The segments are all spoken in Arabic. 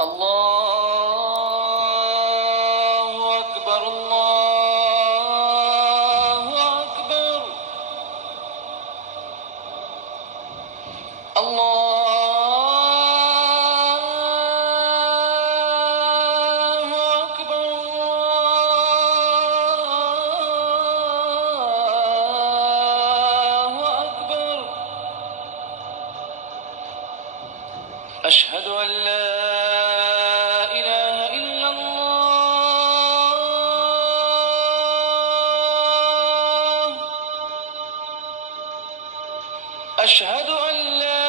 الله أكبر الله أكبر الله أكبر الله أكبر. أشهد أن لا إله إلا الله. أشهد أن لا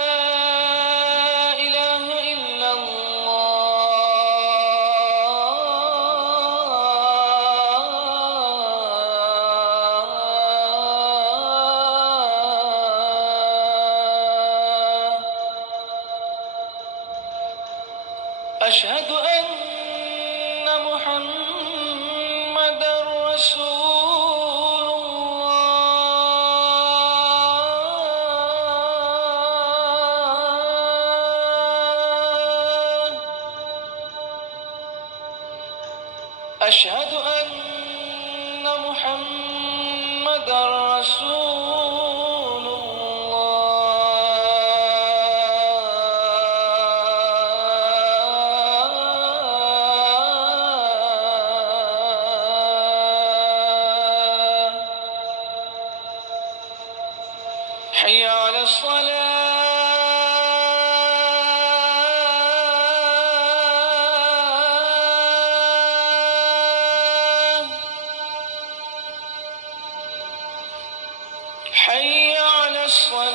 إله إلا الله. أشهد أن محمدًا رسول الله. أشهد أن محمدًا رسول الله. حي على الصلاة. حي على الصلاة.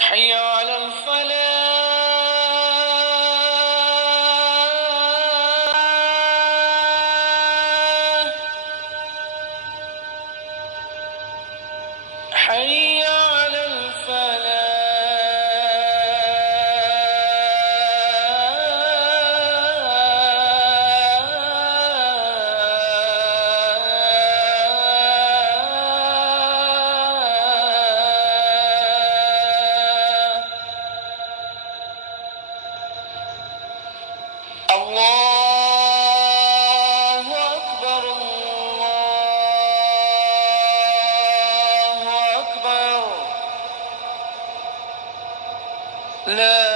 حي على الفلاح. حي على الفلاح. الله أكبر الله أكبر. لا